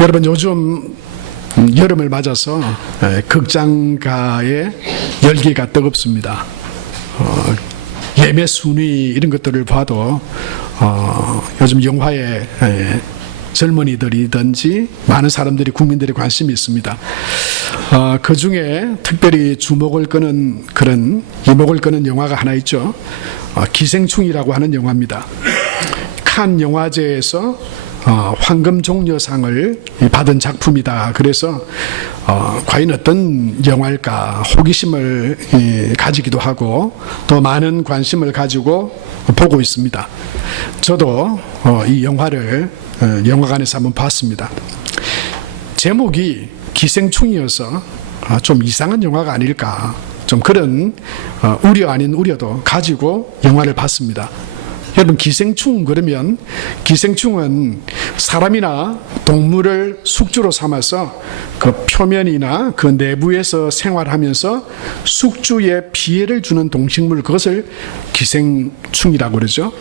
여러분, 요즘 여름을 맞아서 극장가의 열기가 뜨겁습니다. 예매 순위 이런 것들을 봐도 요즘 영화에 젊은이들이든지 많은 사람들이, 국민들이 관심이 있습니다. 그 중에 특별히 이목을 끄는 영화가 하나 있죠. 기생충이라고 하는 영화입니다. 칸 영화제에서 황금종려상을 받은 작품이다. 그래서 과연 어떤 영화일까 호기심을 가지기도 하고 또 많은 관심을 가지고 보고 있습니다. 저도 이 영화를 영화관에서 한번 봤습니다. 제목이 기생충이어서 좀 이상한 영화가 아닐까, 좀 그런 우려 아닌 우려도 가지고 영화를 봤습니다. 여러분, 기생충 그러면, 기생충은 사람이나 동물을 숙주로 삼아서 그 표면이나 그 내부에서 생활하면서 숙주에 피해를 주는 동식물, 그것을 기생충이라고 그러죠.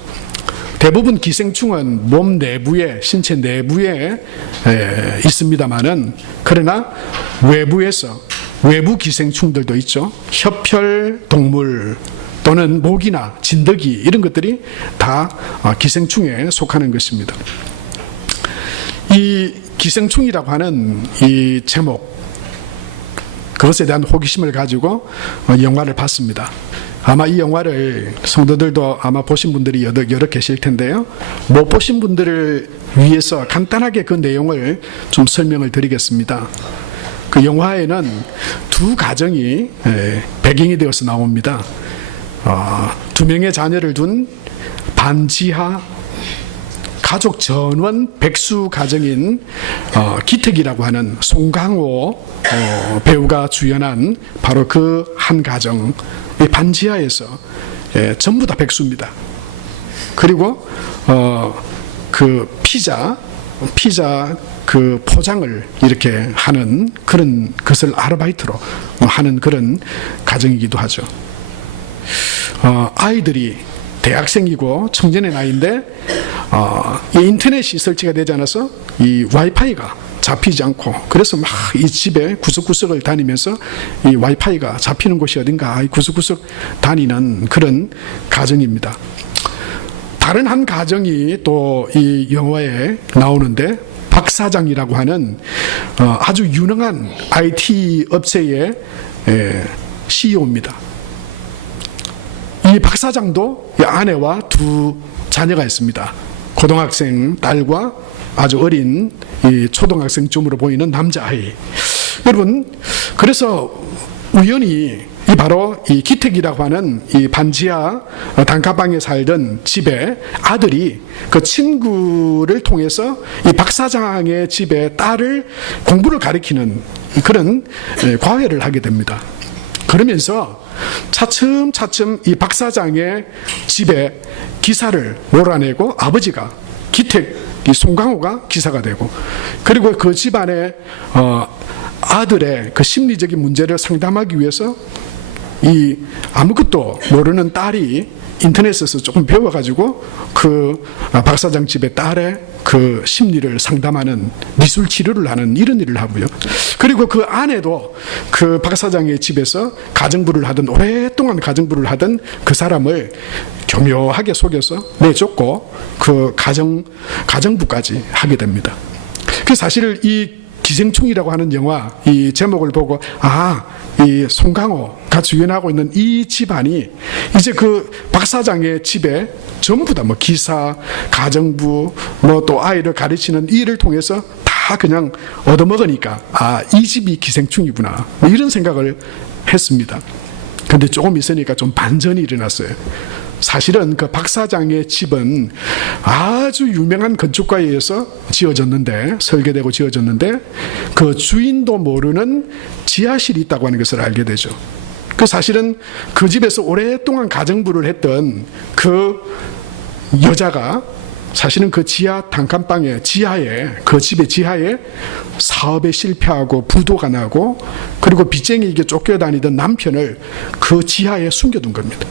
대부분 기생충은 몸 내부에, 신체 내부에 있습니다만은, 그러나 외부에서, 외부 기생충들도 있죠. 협혈 동물 또는 모기나 진드기 이런 것들이 다 기생충에 속하는 것입니다. 이 기생충이라고 하는 이 제목, 그것에 대한 호기심을 가지고 영화를 봤습니다. 아마 이 영화를 성도들도 아마 보신 분들이 여러 계실 텐데요. 못 보신 분들을 위해서 간단하게 그 내용을 좀 설명을 드리겠습니다. 그 영화에는 두 가정이 배경이 되어서 나옵니다. 두 명의 자녀를 둔 반지하 가족 전원 백수 가정인 기택이라고 하는 송강호 배우가 주연한 바로 그 한 가정, 반지하에서 전부 다 백수입니다. 그리고 그 피자 그 포장을 이렇게 하는 그런 것을 아르바이트로 하는 그런 가정이기도 하죠. 아이들이 대학생이고 청년의 나이인데 이 인터넷이 설치가 되지 않아서 이 와이파이가 잡히지 않고, 그래서 막 이 집에 구석구석을 다니면서 이 와이파이가 잡히는 곳이 어딘가 이 구석구석 다니는 그런 가정입니다. 다른 한 가정이 또 이 영화에 나오는데, 박 사장이라고 하는 아주 유능한 IT 업체의 CEO입니다. 이 박 사장도 아내와 두 자녀가 있습니다. 고등학생 딸과 아주 어린 이 초등학생쯤으로 보이는 남자아이. 여러분, 그래서 우연히 바로 이 기택이라고 하는 이 반지하 단칸방에 살던 집에 아들이 그 친구를 통해서 이 박 사장의 집에 딸을 공부를 가르치는 그런 과외를 하게 됩니다. 그러면서 차츰차츰 이 박 사장의 집에 기사를 몰아내고, 아버지가 기택 이 송강호가 기사가 되고, 그리고 그 집안의 아들의 그 심리적인 문제를 상담하기 위해서 이 아무것도 모르는 딸이 인터넷에서 조금 배워가지고 그 박 사장 집의 딸의 그 심리를 상담하는, 미술 치료를 하는 이런 일을 하고요. 그리고 그 아내도 그 박 사장의 집에서 가정부를 하던, 오랫동안 가정부를 하던 그 사람을 교묘하게 속여서 내쫓고 그 가정부까지 하게 됩니다. 그래서 사실 이 기생충이라고 하는 영화 이 제목을 보고, 이 송강호가 주연하고 있는 이 집안이 이제 그 박 사장의 집에 전부 다 기사, 가정부, 또 아이를 가르치는 일을 통해서 다 그냥 얻어먹으니까, 이 집이 기생충이구나, 이런 생각을 했습니다. 근데 조금 있으니까 좀 반전이 일어났어요. 사실은 그 박 사장의 집은 아주 유명한 건축가에 의해서 지어졌는데, 설계되고 지어졌는데, 그 주인도 모르는 지하실이 있다고 하는 것을 알게 되죠. 그 사실은 그 집에서 오랫동안 가정부를 했던 그 여자가 사실은 그 지하 단칸방의 지하에, 그 집의 지하에 사업에 실패하고 부도가 나고, 그리고 빚쟁이에게 쫓겨다니던 남편을 그 지하에 숨겨둔 겁니다.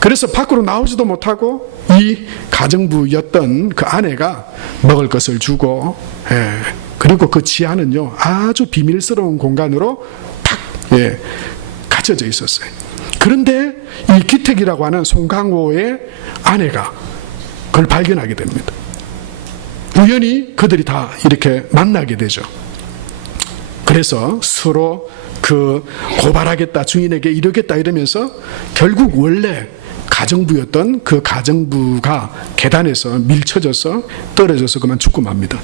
그래서 밖으로 나오지도 못하고 이 가정부였던 그 아내가 먹을 것을 주고, 그리고 그 지하는요, 아주 비밀스러운 공간으로 탁, 갇혀져 있었어요. 그런데 이 기택이라고 하는 송강호의 아내가 그걸 발견하게 됩니다. 우연히 그들이 다 이렇게 만나게 되죠. 그래서 서로 그 고발하겠다, 주인에게 이르겠다 이러면서 결국 원래 가정부였던 그 가정부가 계단에서 밀쳐져서 떨어져서 그만 죽고 맙니다.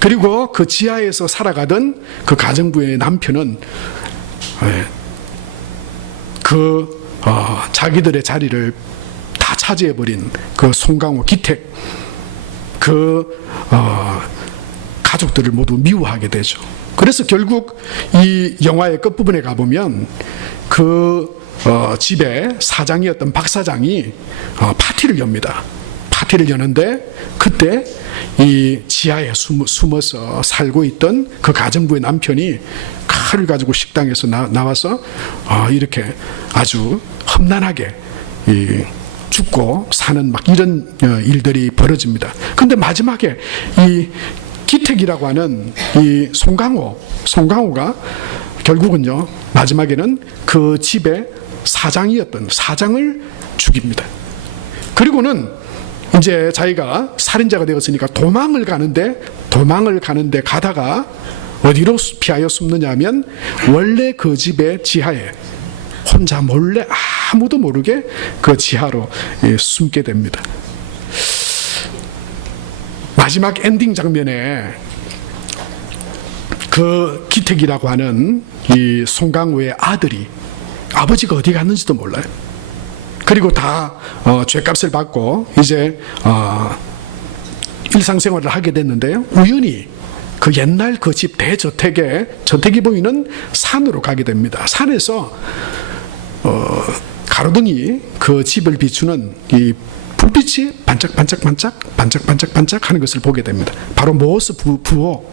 그리고 그 지하에서 살아가던 그 가정부의 남편은 자기들의 자리를 다 차지해버린 그 송강호 기택 가족들을 모두 미워하게 되죠. 그래서 결국 이 영화의 끝부분에 가보면 집에 사장이었던 박 사장이 파티를 엽니다. 파티를 여는데 그때 이 지하에 숨어서 살고 있던 그 가정부의 남편이 칼을 가지고 식당에서 나와서 이렇게 아주 험난하게 죽고 사는 막 이런 일들이 벌어집니다. 근데 마지막에 이 기택이라고 하는 이 송강호가 결국은요, 마지막에는 그 집의 사장이었던 사장을 죽입니다. 그리고는 이제 자기가 살인자가 되었으니까 도망을 가는데 가다가 어디로 피하여 숨느냐 하면 원래 그 집의 지하에 혼자 몰래 아무도 모르게 그 지하로 숨게 됩니다. 마지막 엔딩 장면에 그 기택이라고 하는 이 송강호의 아버지가 어디 갔는지도 몰라요. 그리고 다 죗값을 받고 이제 일상생활을 하게 됐는데요, 우연히 그 옛날 그 집 저택이 보이는 산으로 가게 됩니다. 산에서 가로등이 그 집을 비추는 이 불빛이 반짝반짝 하는 것을 보게 됩니다. 바로 모스 부호,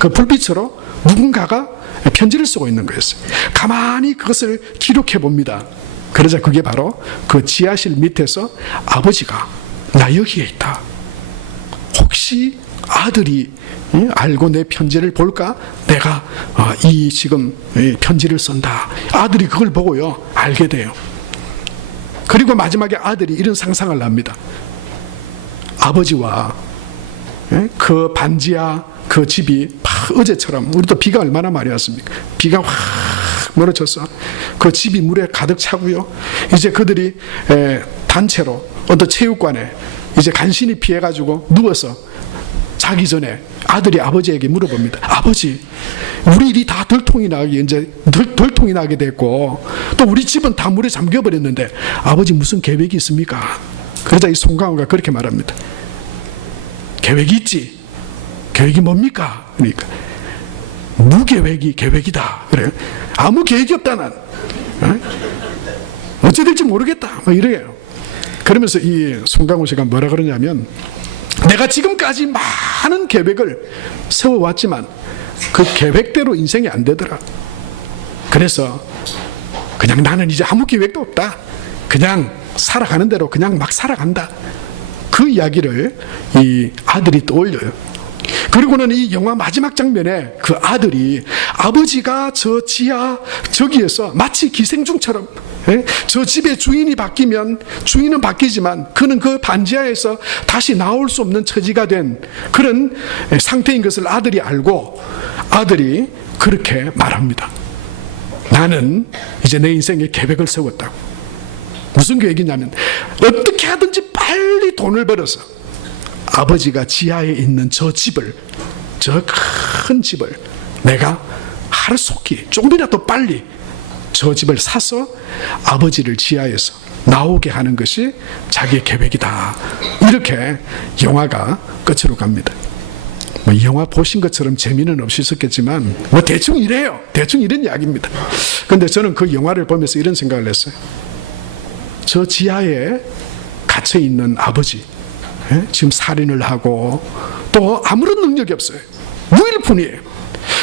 그 불빛으로 누군가가 편지를 쓰고 있는 거였어요. 가만히 그것을 기록해 봅니다. 그러자 그게 바로 그 지하실 밑에서 아버지가 나 여기에 있다, 혹시 아들이 알고 내 편지를 볼까? 내가 지금 편지를 쓴다. 아들이 그걸 보고요, 알게 돼요. 그리고 마지막에 아들이 이런 상상을 합니다. 아버지와 그 반지하 그 집이 어제처럼, 우리도 비가 얼마나 많이 왔습니까? 비가 확 몰아쳐서 그 집이 물에 가득 차고요, 이제 그들이 단체로 어떤 체육관에 이제 간신히 피해가지고 누워서 자기 전에 아들이 아버지에게 물어봅니다. 아버지, 우리 일이 다 덜통이 나게 됐고 또 우리 집은 다 물에 잠겨버렸는데 아버지 무슨 계획이 있습니까? 그러자 이 송강호가 그렇게 말합니다. 계획이 있지. 계획이 뭡니까? 그러니까 무계획이 계획이다. 그래요. 아무 계획이 없다 난. 어찌 될지 모르겠다. 이래요. 그러면서 이 송강호 씨가 뭐라 그러냐면, 내가 지금까지 많은 계획을 세워왔지만 그 계획대로 인생이 안 되더라. 그래서 그냥 나는 이제 아무 계획도 없다. 그냥 살아가는 대로 그냥 막 살아간다. 그 이야기를 이 아들이 떠올려요. 그리고는 이 영화 마지막 장면에 그 아들이 아버지가 저 지하 저기에서 마치 기생충처럼, 저 집의 주인이 바뀌면 주인은 바뀌지만 그는 그 반지하에서 다시 나올 수 없는 처지가 된 그런 상태인 것을 아들이 알고 아들이 그렇게 말합니다. 나는 이제 내 인생에 계획을 세웠다고. 무슨 계획이냐면 어떻게 하든지 빨리 돈을 벌어서 아버지가 지하에 있는 저 큰 집을 내가 하루속히 조금이라도 빨리 저 집을 사서 아버지를 지하에서 나오게 하는 것이 자기의 계획이다. 이렇게 영화가 끝으로 갑니다. 이 영화 보신 것처럼 재미는 없으셨겠지만 대충 이래요. 대충 이런 이야기입니다. 그런데 저는 그 영화를 보면서 이런 생각을 했어요. 저 지하에 갇혀있는 아버지, 지금 살인을 하고 또 아무런 능력이 없어요. 무일푼이에요.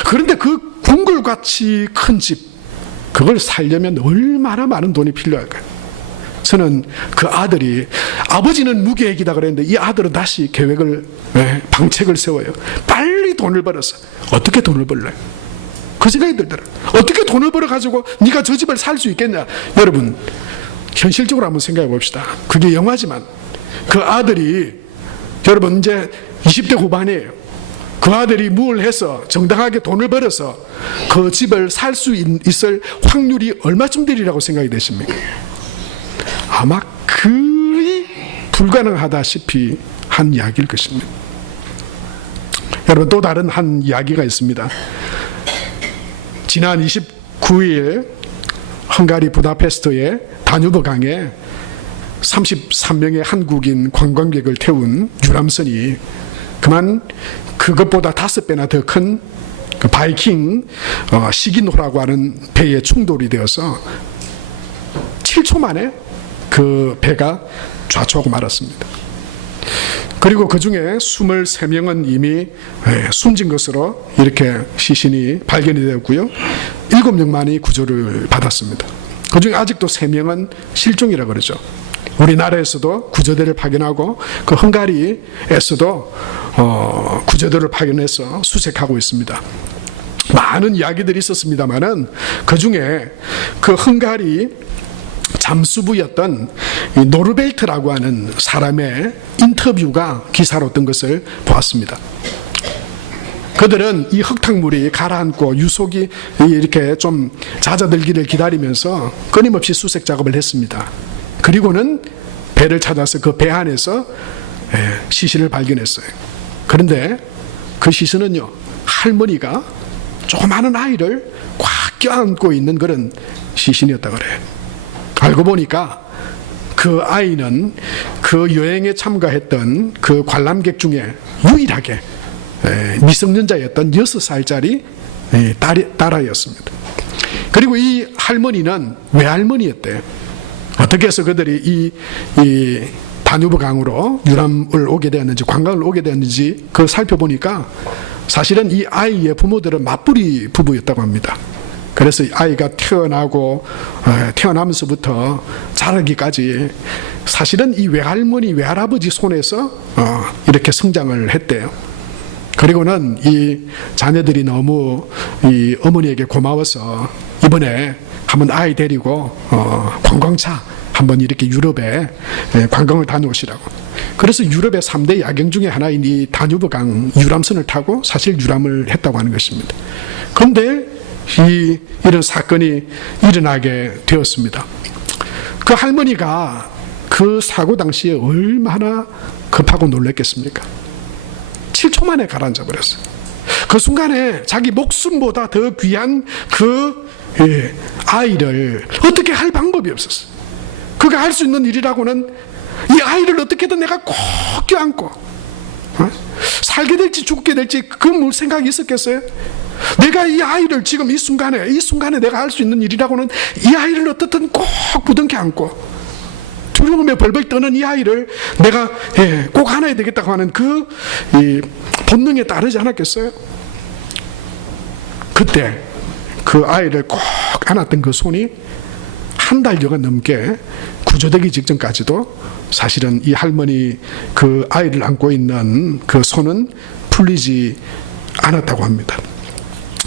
그런데 그 궁궐같이 큰 집, 그걸 살려면 얼마나 많은 돈이 필요할까요? 저는 그 아들이 아버지는 무계획이다 그랬는데 이 아들은 다시 계획을 방책을 세워요. 빨리 돈을 벌어서 어떻게 돈을 벌래? 그 생각이 들더라. 어떻게 돈을 벌어 가지고 네가 저 집을 살 수 있겠냐? 여러분 현실적으로 한번 생각해 봅시다. 그게 영화지만 그 아들이 여러분 이제 20대 후반이에요. 그 아들이 뭘 해서 정당하게 돈을 벌어서 그 집을 살 수 있을 확률이 얼마쯤 되리라고 생각이 되십니까? 아마 거의 불가능하다시피 한 이야기일 것입니다. 여러분 또 다른 한 이야기가 있습니다. 지난 29일 헝가리 부다페스트의 다뉴브 강에 33명의 한국인 관광객을 태운 유람선이 그만 그것보다 5배나 더 큰 그 바이킹 시기노라고 하는 배에 충돌이 되어서 7초 만에 그 배가 좌초하고 말았습니다. 그리고 그 중에 23명은 이미 숨진 것으로 이렇게 시신이 발견이 되었고요. 7명만이 구조를 받았습니다. 그 중에 아직도 3명은 실종이라 그러죠. 우리나라에서도 구조대를 파견하고 그 헝가리에서도 구조대를 파견해서 수색하고 있습니다. 많은 이야기들이 있었습니다만은 그 중에 그 헝가리 잠수부였던 이 노르벨트라고 하는 사람의 인터뷰가 기사로 뜬 것을 보았습니다. 그들은 이 흙탕물이 가라앉고 유속이 이렇게 좀 잦아들기를 기다리면서 끊임없이 수색 작업을 했습니다. 그리고는 배를 찾아서 그 배 안에서 시신을 발견했어요. 그런데 그 시신은요, 할머니가 조그마한 아이를 꽉 껴안고 있는 그런 시신이었다 그래요. 알고 보니까 그 아이는 그 여행에 참가했던 그 관람객 중에 유일하게 미성년자였던 6살짜리 딸아이였습니다. 그리고 이 할머니는 외할머니였대요. 어떻게 해서 그들이 이 다뉴브 강으로 유람을 오게 되었는지 관광을 오게 되었는지 그걸 살펴보니까 사실은 이 아이의 부모들은 맞벌이 부부였다고 합니다. 그래서 이 아이가 태어나면서부터 자라기까지 사실은 이 외할머니 외할아버지 손에서 이렇게 성장을 했대요. 그리고는 이 자녀들이 너무 이 어머니에게 고마워서 이번에 한번 아이 데리고 관광차 한번 이렇게 유럽에 관광을 다녀오시라고. 그래서 유럽의 3대 야경 중에 하나인 이 다뉴브 강 유람선을 타고 사실 유람을 했다고 하는 것입니다. 그런데 이런 사건이 일어나게 되었습니다. 그 할머니가 그 사고 당시에 얼마나 급하고 놀랐겠습니까? 7초 만에 가라앉아 버렸어요. 그 순간에 자기 목숨보다 더 귀한 그 아이를 어떻게 할 방법이 없었어요. 그가 할 수 있는 일이라고는 이 아이를 어떻게든 내가 꼭 껴안고 살게 될지 죽게 될지 그 뭘 생각이 있었겠어요? 내가 이 아이를 지금 이 순간에 내가 할 수 있는 일이라고는 이 아이를 어떻든 꼭 부둥켜 안고 두려움에 벌벌 떠는 이 아이를 내가 꼭 안아야 되겠다고 하는 그 본능에 따르지 않았겠어요? 그때 그 아이를 꼭 안았던 그 손이 한 달여가 넘게 구조되기 직전까지도 사실은 이 할머니 그 아이를 안고 있는 그 손은 풀리지 않았다고 합니다.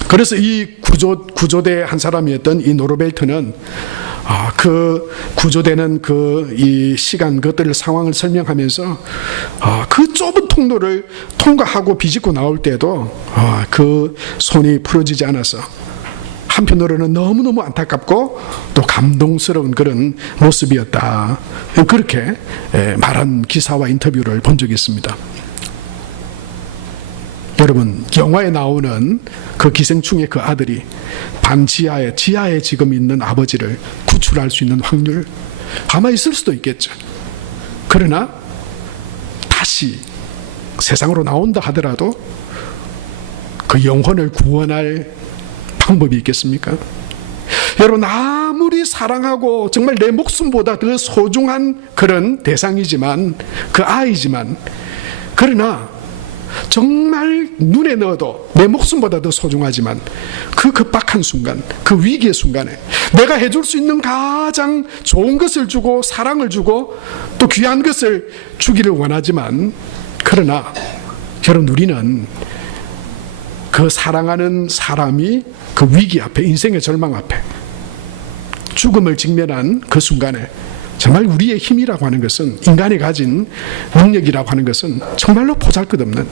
그래서 이 구조대 한 사람이었던 이 노르벨트는 그 구조되는 그 이 시간 그것들 상황을 설명하면서 그 좁은 통로를 통과하고 비집고 나올 때도 그 손이 풀어지지 않아서 한편으로는 너무너무 안타깝고 또 감동스러운 그런 모습이었다. 그렇게 말한 기사와 인터뷰를 본 적이 있습니다. 여러분, 영화에 나오는 그 기생충의 그 아들이 지하에 지금 있는 아버지를 구출할 수 있는 확률 아마 있을 수도 있겠죠. 그러나 다시 세상으로 나온다 하더라도 그 영혼을 구원할 방법이 있겠습니까? 여러분, 아무리 사랑하고 정말 내 목숨보다 더 소중한 그런 대상이지만 그 아이지만 그러나 정말 눈에 넣어도 내 목숨보다 더 소중하지만 그 급박한 순간, 그 위기의 순간에 내가 해줄 수 있는 가장 좋은 것을 주고 사랑을 주고 또 귀한 것을 주기를 원하지만, 그러나 여러분, 우리는 그 사랑하는 사람이 그 위기 앞에, 인생의 절망 앞에 죽음을 직면한 그 순간에 정말 우리의 힘이라고 하는 것은, 인간이 가진 능력이라고 하는 것은 정말로 보잘것없는,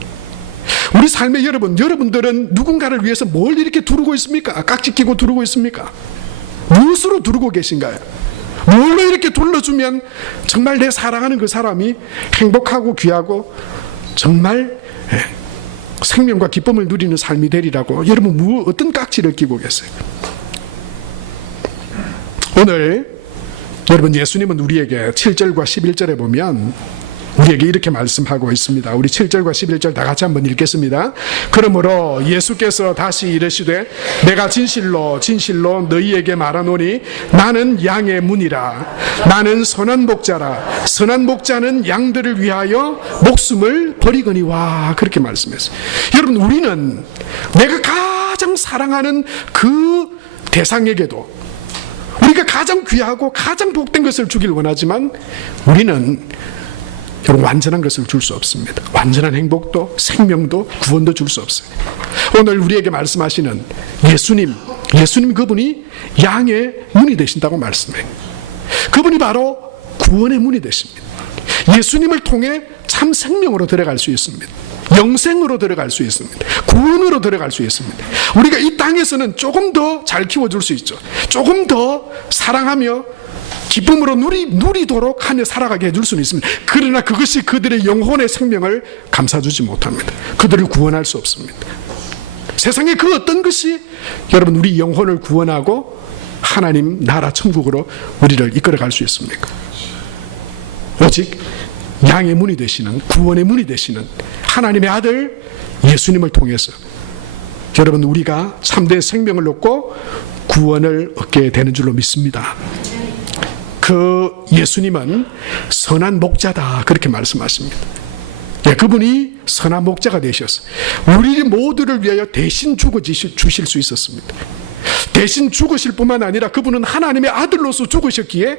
우리 삶의 여러분들은 누군가를 위해서 뭘 이렇게 두르고 있습니까? 깍지 끼고 두르고 있습니까? 무엇으로 두르고 계신가요? 뭘로 이렇게 둘러주면 정말 내 사랑하는 그 사람이 행복하고 귀하고 정말 생명과 기쁨을 누리는 삶이 되리라고 여러분 어떤 깍지를 끼고 계세요? 오늘 여러분, 예수님은 우리에게 7절과 11절에 보면 우리에게 이렇게 말씀하고 있습니다. 우리 7절과 11절 다 같이 한번 읽겠습니다. 그러므로 예수께서 다시 이르시되 내가 진실로 진실로 너희에게 말하노니 나는 양의 문이라. 나는 선한 목자라. 선한 목자는 양들을 위하여 목숨을 버리거니와. 그렇게 말씀했어요. 여러분, 우리는 내가 가장 사랑하는 그 대상에게도 우리가 가장 귀하고 가장 복된 것을 주길 원하지만 우리는 여러분, 완전한 것을 줄 수 없습니다. 완전한 행복도 생명도 구원도 줄 수 없어요. 오늘 우리에게 말씀하시는 예수님 그분이 양의 문이 되신다고 말씀해요. 그분이 바로 구원의 문이 되십니다. 예수님을 통해 참 생명으로 들어갈 수 있습니다. 영생으로 들어갈 수 있습니다. 구원으로 들어갈 수 있습니다. 우리가 이 땅에서는 조금 더 잘 키워줄 수 있죠. 조금 더 사랑하며 기쁨으로 누리도록 하며 살아가게 해줄 수는 있습니다. 그러나 그것이 그들의 영혼의 생명을 감싸주지 못합니다. 그들을 구원할 수 없습니다. 세상에 그 어떤 것이 여러분 우리 영혼을 구원하고 하나님 나라 천국으로 우리를 이끌어갈 수 있습니까? 오직 양의 문이 되시는, 구원의 문이 되시는 하나님의 아들 예수님을 통해서 여러분 우리가 참된 생명을 얻고 구원을 얻게 되는 줄로 믿습니다. 그 예수님은 선한 목자다, 그렇게 말씀하십니다. 예, 그분이 선한 목자가 되셔서 우리 모두를 위하여 대신 죽어 주실 수 있었습니다. 대신 죽으실 뿐만 아니라 그분은 하나님의 아들로서 죽으셨기에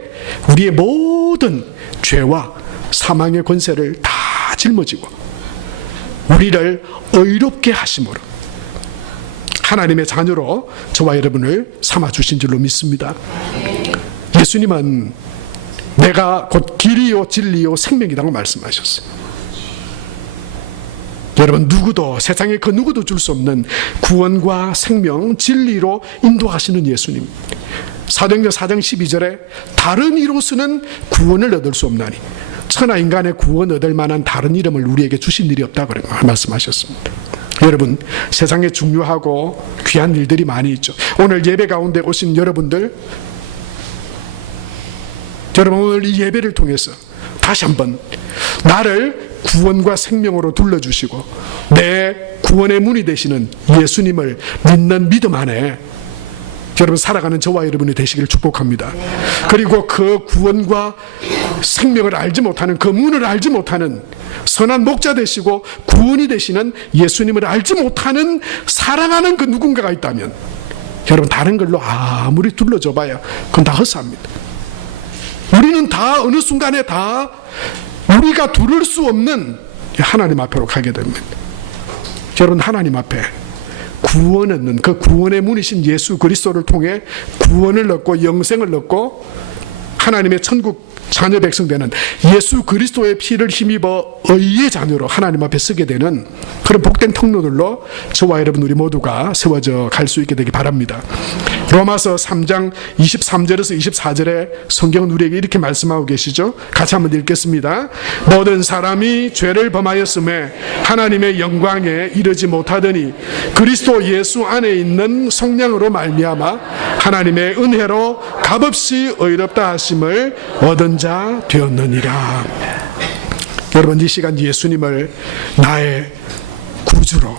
우리의 모든 죄와 사망의 권세를 다 짊어지고 우리를 의롭게 하심으로 하나님의 자녀로 저와 여러분을 삼아주신 줄로 믿습니다. 예수님은 내가 곧 길이요 진리요 생명이라고 말씀하셨어요. 여러분, 세상에 그 누구도 줄 수 없는 구원과 생명, 진리로 인도하시는 예수님. 사도행전 4장 12절에 다른 이로서는 구원을 얻을 수 없나니 천하 인간의 구원 얻을 만한 다른 이름을 우리에게 주신 일이 없다고 말씀하셨습니다. 여러분, 세상에 중요하고 귀한 일들이 많이 있죠. 오늘 예배 가운데 오신 여러분 오늘 이 예배를 통해서 다시 한번 나를 구원과 생명으로 둘러주시고 내 구원의 문이 되시는 예수님을 믿는 믿음 안에 여러분 살아가는 저와 여러분이 되시기를 축복합니다. 그리고 그 구원과 생명을 알지 못하는, 그 문을 알지 못하는 선한 목자 되시고 구원이 되시는 예수님을 알지 못하는 사랑하는 그 누군가가 있다면 여러분, 다른 걸로 아무리 둘러줘 봐야 그건 다 헛사입니다. 우리는 다 어느 순간에 다 우리가 두를 수 없는 하나님 앞으로 가게 됩니다. 여러분, 하나님 앞에 구원 얻는 그 구원의 문이신 예수 그리스도를 통해 구원을 얻고 영생을 얻고 하나님의 천국 자녀 백성 되는 예수 그리스도의 피를 힘입어 의의 자녀로 하나님 앞에 서게 되는 그런 복된 통로들로 저와 여러분 우리 모두가 세워져 갈 수 있게 되기 바랍니다. 로마서 3장 23절에서 24절에 성경은 우리에게 이렇게 말씀하고 계시죠. 같이 한번 읽겠습니다. 모든 사람이 죄를 범하였음에 하나님의 영광에 이르지 못하더니 그리스도 예수 안에 있는 성령으로 말미암아 하나님의 은혜로 값없이 의롭다 하심을 얻은 자 되었느니라. 여러분, 이 시간 예수님을 나의 구주로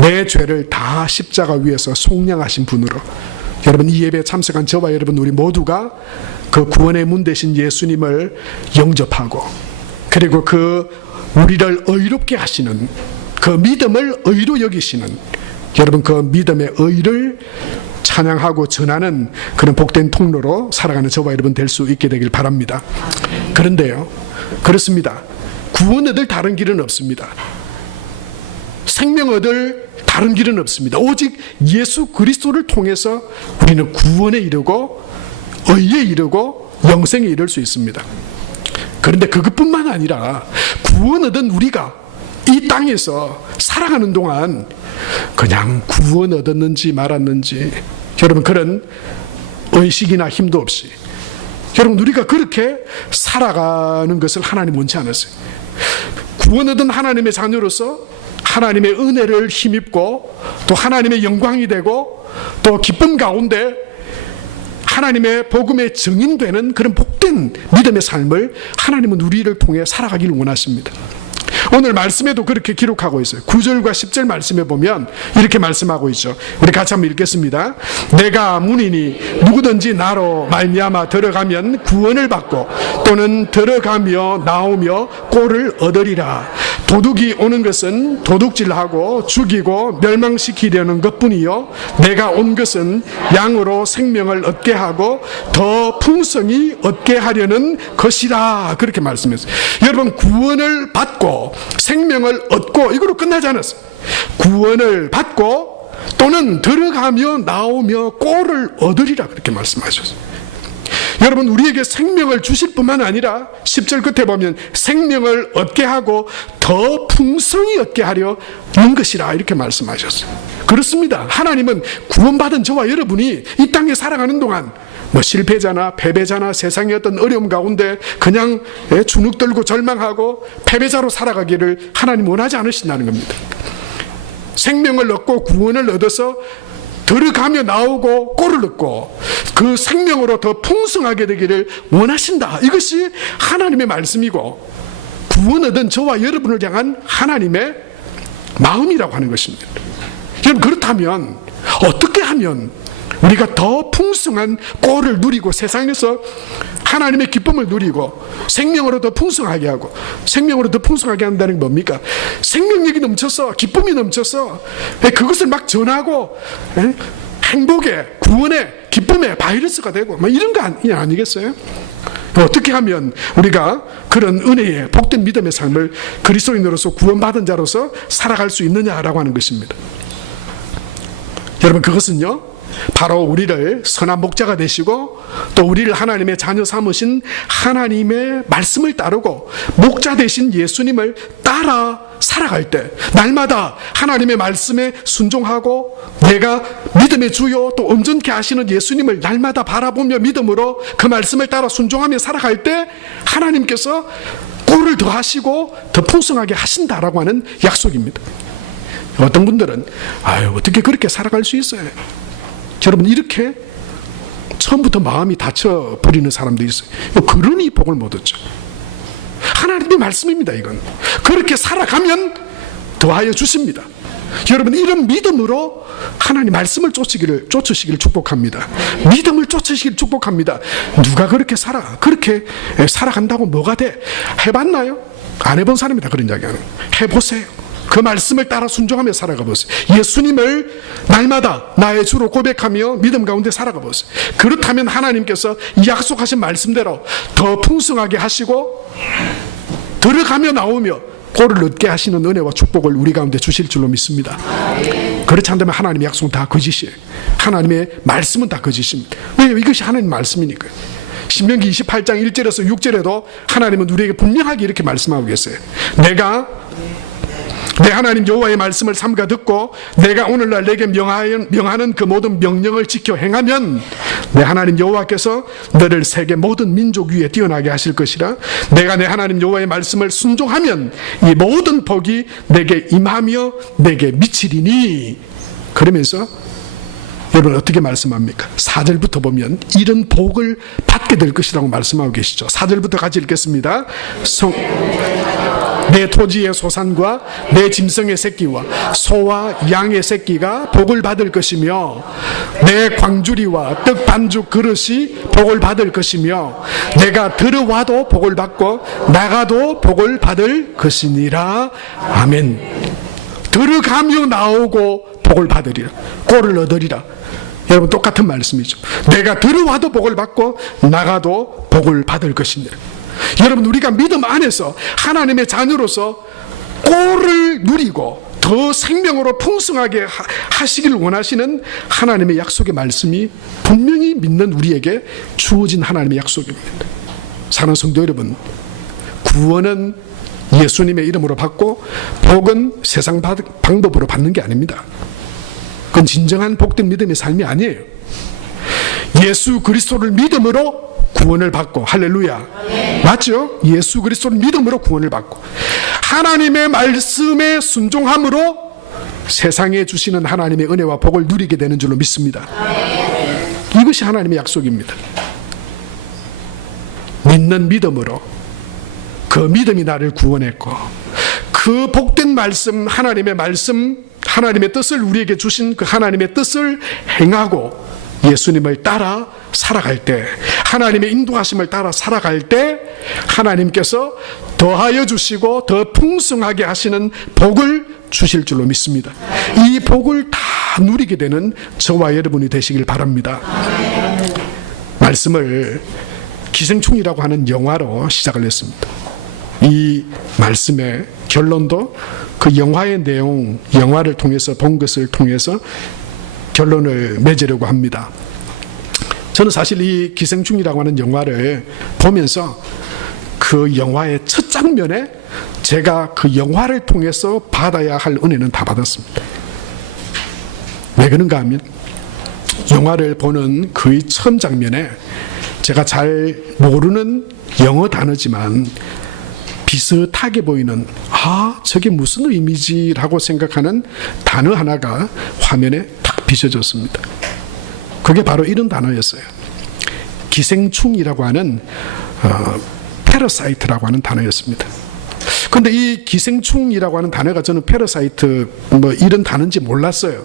내 죄를 다 십자가 위에서 속량하신 분으로 여러분 이 예배에 참석한 저와 여러분 우리 모두가 그 구원의 문 되신 예수님을 영접하고 그리고 그 우리를 의롭게 하시는 그 믿음을 의로 여기시는, 여러분 그 믿음의 의를 찬양하고 전하는 그런 복된 통로로 살아가는 저와 여러분 될 수 있게 되길 바랍니다. 그런데요, 그렇습니다. 구원 얻을 다른 길은 없습니다. 생명 얻을 다른 길은 없습니다. 오직 예수 그리스도를 통해서 우리는 구원에 이르고 의에 이르고 영생에 이를 수 있습니다. 그런데 그것뿐만 아니라 구원 얻은 우리가 이 땅에서 살아가는 동안 그냥 구원 얻었는지 말았는지 여러분 그런 의식이나 힘도 없이 여러분 우리가 그렇게 살아가는 것을 하나님 원치 않았어요. 구원 얻은 하나님의 자녀로서 하나님의 은혜를 힘입고 또 하나님의 영광이 되고 또 기쁨 가운데 하나님의 복음의 증인되는 그런 복된 믿음의 삶을 하나님은 우리를 통해 살아가기를 원하십니다. 오늘 말씀에도 그렇게 기록하고 있어요. 9절과 10절 말씀에 보면 이렇게 말씀하고 있죠. 우리 같이 한번 읽겠습니다. 내가 문이니 누구든지 나로 말미암아 들어가면 구원을 받고 또는 들어가며 나오며 꼴을 얻으리라. 도둑이 오는 것은 도둑질하고 죽이고 멸망시키려는 것뿐이요 내가 온 것은 양으로 생명을 얻게 하고 더 풍성히 얻게 하려는 것이라. 그렇게 말씀했어요. 여러분 구원을 받고 생명을 얻고 이거로 끝나지 않았어요. 구원을 받고 또는 들어가며 나오며 꼴을 얻으리라 그렇게 말씀하셨어요. 여러분 우리에게 생명을 주실 뿐만 아니라 10절 끝에 보면 생명을 얻게 하고 더 풍성히 얻게 하려는 것이라 이렇게 말씀하셨어요. 그렇습니다. 하나님은 구원받은 저와 여러분이 이 땅에 살아가는 동안 뭐 실패자나 패배자나 세상의 어떤 어려움 가운데 그냥 주눅 들고 절망하고 패배자로 살아가기를 하나님 원하지 않으신다는 겁니다. 생명을 얻고 구원을 얻어서 들어가며 나오고 꼴을 얻고 그 생명으로 더 풍성하게 되기를 원하신다. 이것이 하나님의 말씀이고 구원 얻은 저와 여러분을 향한 하나님의 마음이라고 하는 것입니다. 여러분 그렇다면 어떻게 하면 우리가 더 풍성한 꼴을 누리고 세상에서 하나님의 기쁨을 누리고 생명으로 더 풍성하게 하고 생명으로 더 풍성하게 한다는 게 뭡니까? 생명력이 넘쳐서 기쁨이 넘쳐서 그것을 막 전하고 행복의 구원의 기쁨의 바이러스가 되고 이런 거 아니겠어요? 어떻게 하면 우리가 그런 은혜의 복된 믿음의 삶을 그리스도인으로서 구원받은 자로서 살아갈 수 있느냐라고 하는 것입니다. 여러분 그것은요 바로 우리를 선한 목자가 되시고 또 우리를 하나님의 자녀 삼으신 하나님의 말씀을 따르고 목자 되신 예수님을 따라 살아갈 때 날마다 하나님의 말씀에 순종하고 내가 믿음의 주요 또 온전케 하시는 예수님을 날마다 바라보며 믿음으로 그 말씀을 따라 순종하며 살아갈 때 하나님께서 꼴을 더 하시고 더 풍성하게 하신다라고 하는 약속입니다. 어떤 분들은 어떻게 그렇게 살아갈 수 있어요? 여러분 이렇게 처음부터 마음이 다쳐 버리는 사람도 있어요. 그러니 복을 못 얻죠. 하나님의 말씀입니다. 이건 그렇게 살아가면 더하여 주십니다. 여러분 이런 믿음으로 하나님 말씀을 쫓으시기를 축복합니다. 믿음을 쫓으시기를 축복합니다. 누가 그렇게 그렇게 살아간다고 뭐가 돼? 해봤나요? 안 해본 사람이다 그런 이야기하는. 해보세요. 그 말씀을 따라 순종하며 살아가 보세요. 예수님을 날마다 나의 주로 고백하며 믿음 가운데 살아가 보세요. 그렇다면 하나님께서 이 약속하신 말씀대로 더 풍성하게 하시고 들어가며 나오며 꼴을 얻게 하시는 은혜와 축복을 우리 가운데 주실 줄로 믿습니다. 그렇지 않다면 하나님의 약속은 다 거짓이에요. 하나님의 말씀은 다 거짓입니다. 왜요? 이것이 하나님의 말씀이니까요. 신명기 28장 1절에서 6절에도 하나님은 우리에게 분명하게 이렇게 말씀하고 계세요. 내가 내 하나님 여호와의 말씀을 삼가 듣고 내가 오늘날 내게 명하는 그 모든 명령을 지켜 행하면 내 하나님 여호와께서 너를 세계 모든 민족 위에 뛰어나게 하실 것이라. 내가 내 하나님 여호와의 말씀을 순종하면 이 모든 복이 내게 임하며 내게 미치리니. 그러면서 여러분 어떻게 말씀합니까? 4절부터 보면 이런 복을 받게 될 것이라고 말씀하고 계시죠. 4절부터 같이 읽겠습니다. 내 토지의 소산과 내 짐승의 새끼와 소와 양의 새끼가 복을 받을 것이며 내 광주리와 떡 반죽 그릇이 복을 받을 것이며 내가 들어와도 복을 받고 나가도 복을 받을 것이니라. 아멘. 들어가며 나오고 복을 받으리라. 꼴을 얻으리라. 여러분 똑같은 말씀이죠. 내가 들어와도 복을 받고 나가도 복을 받을 것이니라. 여러분 우리가 믿음 안에서 하나님의 자녀로서 꼴을 누리고 더 생명으로 풍성하게 하시길 원하시는 하나님의 약속의 말씀이 분명히 믿는 우리에게 주어진 하나님의 약속입니다. 사랑하는 성도 여러분, 구원은 예수님의 이름으로 받고 복은 세상 방법으로 받는 게 아닙니다. 그건 진정한 복된 믿음의 삶이 아니에요. 예수 그리스도를 믿음으로 구원을 받고, 할렐루야. 맞죠? 예수 그리스도를 믿음으로 구원을 받고 하나님의 말씀에 순종함으로 세상에 주시는 하나님의 은혜와 복을 누리게 되는 줄로 믿습니다. 이것이 하나님의 약속입니다. 믿는 믿음으로 그 믿음이 나를 구원했고 그 복된 말씀, 하나님의 뜻을 우리에게 주신 그 하나님의 뜻을 행하고 예수님을 따라 살아갈 때, 하나님의 인도하심을 따라 살아갈 때 하나님께서 더하여 주시고 더 풍성하게 하시는 복을 주실 줄로 믿습니다. 이 복을 다 누리게 되는 저와 여러분이 되시길 바랍니다. 말씀을 기생충이라고 하는 영화로 시작을 했습니다. 이 말씀의 결론도 그 영화의 내용, 영화를 통해서 본 것을 통해서 결론을 맺으려고 합니다. 저는 사실 이 기생충이라고 하는 영화를 보면서 그 영화의 첫 장면에 제가 그 영화를 통해서 받아야 할 은혜는 다 받았습니다. 왜 그런가 하면 영화를 보는 거의 처음 장면에 제가 잘 모르는 영어 단어지만 비슷하게 보이는, 저게 무슨 의미지라고 생각하는 단어 하나가 화면에 탁 비춰졌습니다. 그게 바로 이런 단어였어요. 기생충이라고 하는 패러사이트라고 하는 단어였습니다. 그런데 이 기생충이라고 하는 단어가 저는 패러사이트 이런 단어인지 몰랐어요.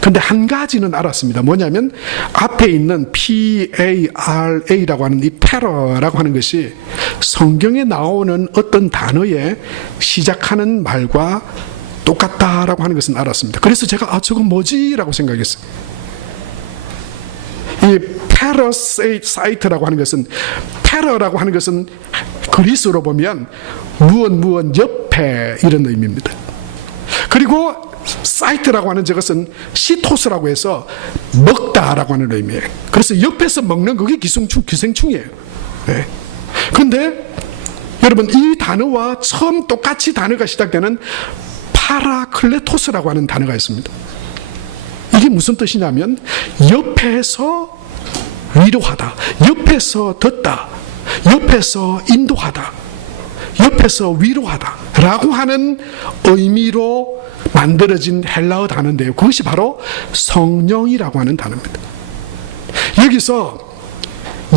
근데 한 가지는 알았습니다. 뭐냐면 앞에 있는 P-A-R-A라고 하는 이 패러라고 하는 것이 성경에 나오는 어떤 단어에 시작하는 말과 똑같다라고 하는 것은 알았습니다. 그래서 제가 저건 뭐지? 라고 생각했어요. 이 패러사이트라고 하는 것은, 패러라고 하는 것은 그리스어로 보면 무엇 옆에 이런 의미입니다. 그리고 사이트라고 하는 저것은 시토스라고 해서 먹다라고 하는 의미예요. 그래서 옆에서 먹는 그게 기생충이에요. 네. 그런데 여러분 이 단어와 처음 똑같이 단어가 시작되는 파라클레토스라고 하는 단어가 있습니다. 이게 무슨 뜻이냐면 옆에서 위로하다, 옆에서 듣다, 옆에서 인도하다, 옆에서 위로하다 라고 하는 의미로 만들어진 헬라어 단어인데요, 그것이 바로 성령이라고 하는 단어입니다. 여기서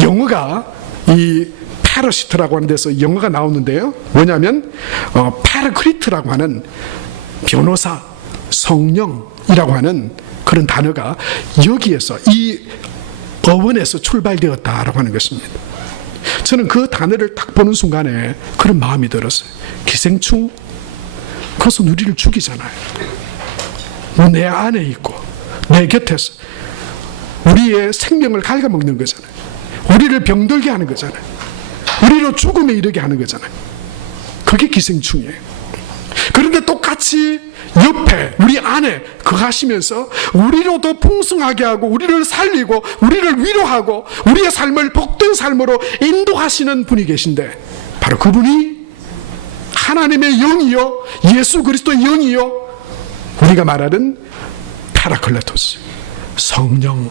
영어가 이 파라시트라고 하는 데서 영어가 나오는데요, 뭐냐면 파라크리트라고 하는 변호사, 성령이라고 하는 그런 단어가 여기에서 이 어원에서 출발되었다라고 하는 것입니다. 저는 그 단어를 딱 보는 순간에 그런 마음이 들었어요. 기생충? 그것은 우리를 죽이잖아요. 내 안에 있고 내 곁에서 우리의 생명을 갉아먹는 거잖아요. 우리를 병들게 하는 거잖아요. 우리로 죽음에 이르게 하는 거잖아요. 그게 기생충이에요. 그런데 똑같이 옆에 우리 안에 거하시면서 우리로 더 풍성하게 하고 우리를 살리고 우리를 위로하고 우리의 삶을 복된 삶으로 인도하시는 분이 계신데, 바로 그분이 하나님의 영이요, 예수 그리스도의 영이요, 우리가 말하는 파라클레토스, 성령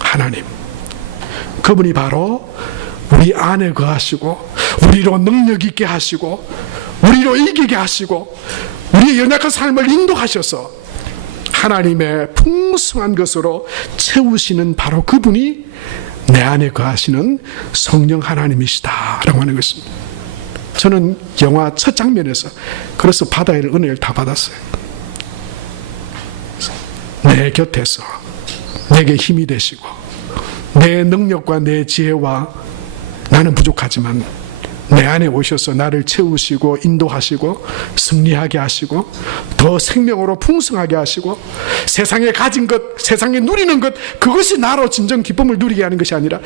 하나님, 그분이 바로 우리 안에 거하시고 우리로 능력 있게 하시고 우리로 이기게 하시고 우리의 연약한 삶을 인도하셔서 하나님의 풍성한 것으로 채우시는 바로 그분이 내 안에 거하시는 성령 하나님이시다라고 하는 것입니다. 저는 영화 첫 장면에서 그래서 받아야 할 은혜를 다 받았어요. 내 곁에서 내게 힘이 되시고 내 능력과 내 지혜와 나는 부족하지만 내 안에 오셔서 나를 채우시고 인도하시고 승리하게 하시고 더 생명으로 풍성하게 하시고 세상에 가진 것, 세상에 누리는 것, 그것이 나로 진정 기쁨을 누리게 하는 것이 아니라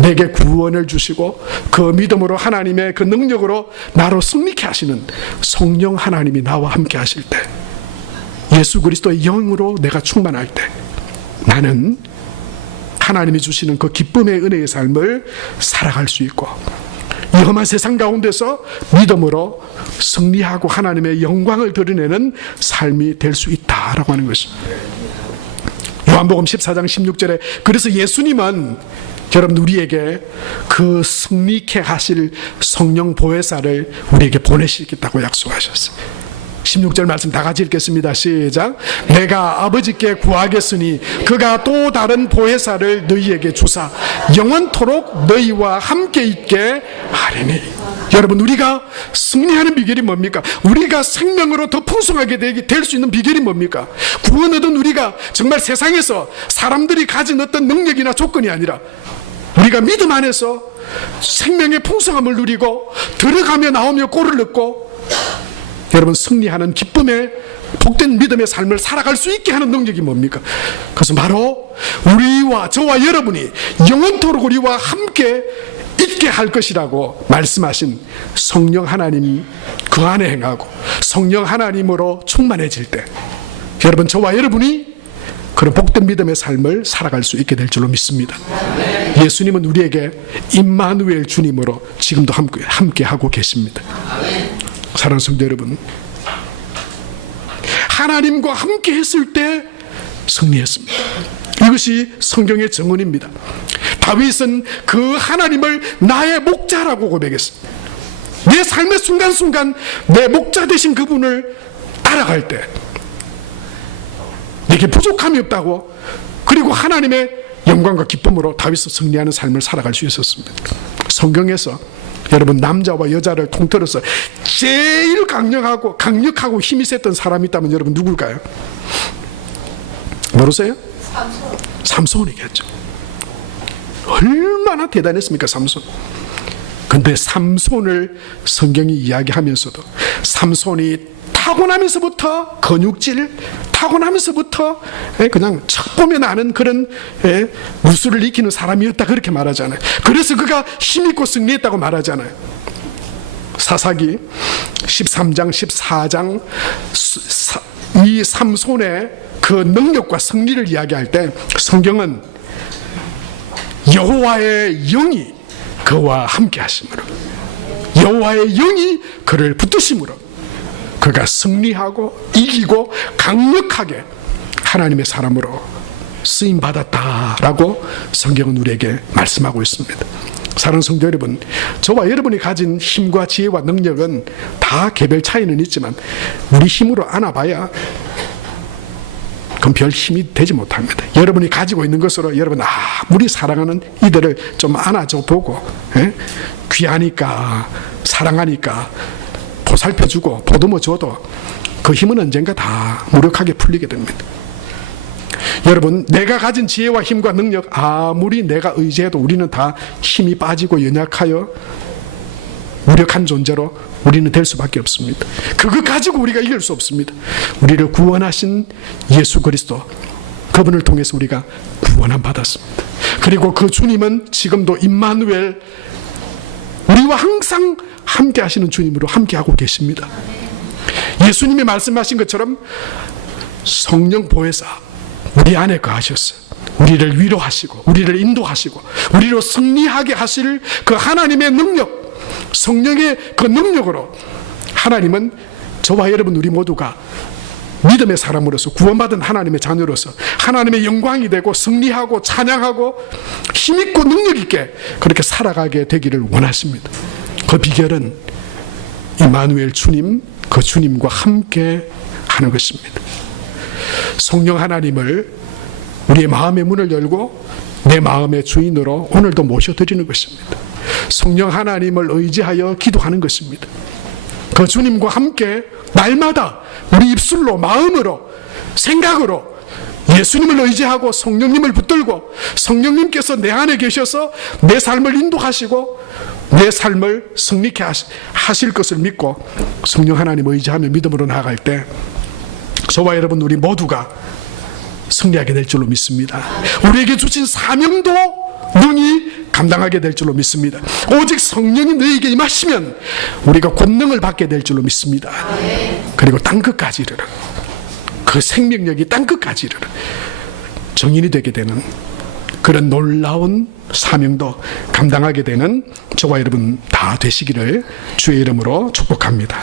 내게 구원을 주시고 그 믿음으로 하나님의 그 능력으로 나로 승리케 하시는 성령 하나님이 나와 함께 하실 때, 예수 그리스도의 영으로 내가 충만할 때, 나는 하나님이 주시는 그 기쁨의 은혜의 삶을 살아갈 수 있고 이 험한 세상 가운데서 믿음으로 승리하고 하나님의 영광을 드러내는 삶이 될 수 있다라고 하는 것입니다. 요한복음 14장 16절에 그래서 예수님은 여러분 우리에게 그 승리케 하실 성령 보혜사를 우리에게 보내시겠다고 약속하셨어요. 16절 말씀 다 같이 읽겠습니다. 시작. 내가 아버지께 구하겠으니 그가 또 다른 보혜사를 너희에게 주사 영원토록 너희와 함께 있게 하리니. 여러분 우리가 승리하는 비결이 뭡니까? 우리가 생명으로 더 풍성하게 될 수 있는 비결이 뭡니까? 구원 얻은 우리가 정말 세상에서 사람들이 가진 어떤 능력이나 조건이 아니라 우리가 믿음 안에서 생명의 풍성함을 누리고 들어가며 나오며 꼴을 넣고 여러분 승리하는 기쁨의 복된 믿음의 삶을 살아갈 수 있게 하는 능력이 뭡니까? 그것은 바로 우리와 저와 여러분이 영원토록 우리와 함께 있게 할 것이라고 말씀하신 성령 하나님 그 안에 행하고 성령 하나님으로 충만해질 때 여러분 저와 여러분이 그런 복된 믿음의 삶을 살아갈 수 있게 될 줄로 믿습니다. 예수님은 우리에게 임마누엘 주님으로 지금도 함께 하고 계십니다. 사랑하는 성도 여러분, 하나님과 함께 했을 때 승리했습니다. 이것이 성경의 증언입니다. 다윗은 그 하나님을 나의 목자라고 고백했습니다. 내 삶의 순간순간 내 목자 되신 그분을 따라갈 때 내게 부족함이 없다고, 그리고 하나님의 영광과 기쁨으로 다윗은 승리하는 삶을 살아갈 수 있었습니다. 성경에서 여러분 남자와 여자를 통틀어서 제일 강력하고 힘이 셌던 사람이 있다면 여러분 누굴까요? 모르세요? 삼손이겠죠. 얼마나 대단했습니까 삼손. 근데 삼손을 성경이 이야기하면서도 삼손이 타고나면서부터 근육질, 타고나면서부터 그냥 척 보면 아는 그런 무술을 익히는 사람이었다 그렇게 말하잖아요. 그래서 그가 힘있고 승리했다고 말하잖아요. 사사기 13장 14장 이 삼손의 그 능력과 승리를 이야기할 때 성경은 여호와의 영이 그와 함께 하심으로, 여호와의 영이 그를 붙드심으로 그가 승리하고 이기고 강력하게 하나님의 사람으로 쓰임받았다라고 성경은 우리에게 말씀하고 있습니다. 사랑하는 성도 여러분, 저와 여러분이 가진 힘과 지혜와 능력은 다 개별 차이는 있지만 우리 힘으로 안아봐야 그건 별 힘이 되지 못합니다. 여러분이 가지고 있는 것으로 여러분 우리 사랑하는 이들을 좀 안아줘 보고 귀하니까 사랑하니까 보살펴주고 보듬어 줘도 그 힘은 언젠가 다 무력하게 풀리게 됩니다. 여러분 내가 가진 지혜와 힘과 능력 아무리 내가 의지해도 우리는 다 힘이 빠지고 연약하여 무력한 존재로 우리는 될 수밖에 없습니다. 그거 가지고 우리가 이길 수 없습니다. 우리를 구원하신 예수 그리스도, 그분을 통해서 우리가 구원함 받았습니다. 그리고 그 주님은 지금도 임마누엘, 우리와 항상 함께 하시는 주님으로 함께 하고 계십니다. 예수님이 말씀하신 것처럼 성령 보혜사 우리 안에 거하셨어요. 우리를 위로하시고 우리를 인도하시고 우리로 승리하게 하실 그 하나님의 능력, 성령의 그 능력으로 하나님은 저와 여러분 우리 모두가 믿음의 사람으로서 구원받은 하나님의 자녀로서 하나님의 영광이 되고 승리하고 찬양하고 힘있고 능력있게 그렇게 살아가게 되기를 원하십니다. 그 비결은 임마누엘 주님, 그 주님과 함께 하는 것입니다. 성령 하나님을 우리의 마음의 문을 열고 내 마음의 주인으로 오늘도 모셔드리는 것입니다. 성령 하나님을 의지하여 기도하는 것입니다. 그 주님과 함께 날마다 우리 입술로, 마음으로, 생각으로 예수님을 의지하고 성령님을 붙들고 성령님께서 내 안에 계셔서 내 삶을 인도하시고 내 삶을 승리케 하실 것을 믿고 성령 하나님을 의지하며 믿음으로 나아갈 때 저와 여러분 우리 모두가 승리하게 될 줄로 믿습니다. 우리에게 주신 사명도 능히 감당하게 될 줄로 믿습니다. 오직 성령이 너희에게 임하시면 우리가 권능을 받게 될 줄로 믿습니다. 그리고 땅끝까지 이르는 그 생명력이 땅끝까지 이르는 정인이 되게 되는 그런 놀라운 사명도 감당하게 되는 저와 여러분 다 되시기를 주의 이름으로 축복합니다.